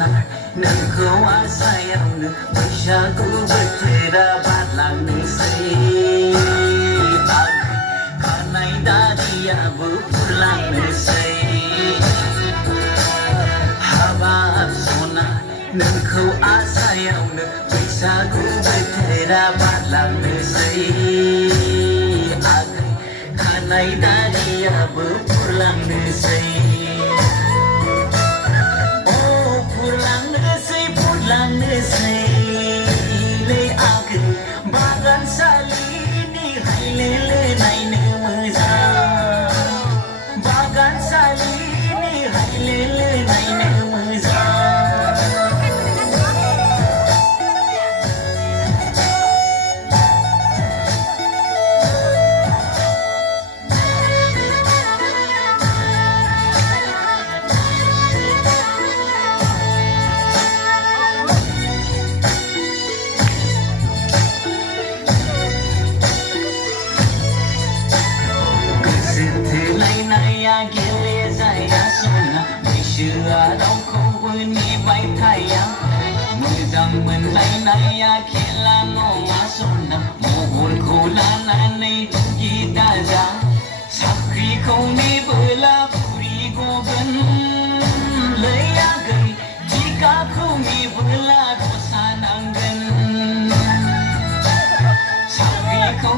सना नोंखौ आसायावनो बैसागु बोथोरा बारलांनोसै खानाय दारियाबो फुरलांनोसै हाबाब सना नोंखौ आसायावनो बैसागु बोथोरा बारलांनोसै खानाय दारियाबो फुरलांनोसै फुरलांनोसै लै आगै बागानसालिनि हायलेले नायनो मोजां बागानसालिनि हायलेले नायनो मोजां थोलायनाया गेले जाया सना बैसोआ रावखौबो नेबाय थाया मोजां मोनलायनाया खेला नङा सना महरखौ लानानै दुगि दाजा साख्रिखौ नेबोला बुरि गगोन लै आगै टिकाखौ नेबोला रसा नांगोन साख्रिखौ